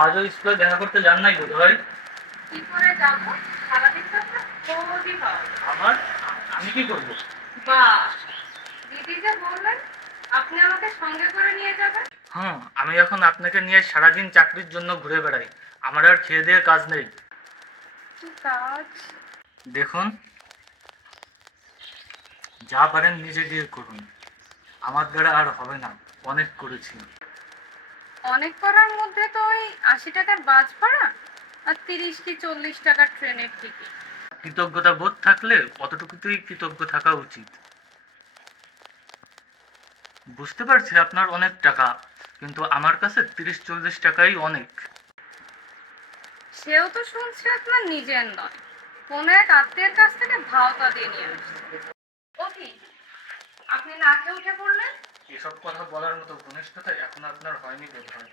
আজও স্কুলে দেখা করতে যান নাই বোধ হয় কি করে যাব? সারাদিন তো পাওয়া আমার? আমি কি করব? বাহ দিদি যে বললেন আপনি আমাকে সঙ্গে করে নিয়ে যাবেন? হ্যাঁ আমি এখন আপনাকে নিয়ে সারাদিন চাকরির জন্য ঘুরে বেড়াই। আমার আর খেয়ে দিয়ে কাজ নেই। কি কাজ? দেখুন যা পারেন নিজে গিয়ে করুন। আমার দ্বারা আর হবে না। অনেক করেছি। অনেক করার মধ্যে তো ওই আশি টাকার বাস ভাড়া আর তিরিশ কি চল্লিশ টাকার ট্রেনের টিকিট। কৃতজ্ঞতা বোধ থাকলে অতটুকুতেই কৃতজ্ঞ থাকা উচিত। বুঝতে পারছি আপনার অনেক টাকা কিন্তু আমার কাছে তিরিশ চল্লিশ টাকাই অনেক। সেও তো শুনছি আপনার নিজের নয়। কোনো এক আত্মীয়ের কাছ থেকে ভাওতা দিয়ে নিয়ে আসছে। আপনি না খেয়ে উঠে পড়লেন? এসব কথা বলার মতো ঘনিষ্ঠতা এখন আপনার হয়নি বোধ হয়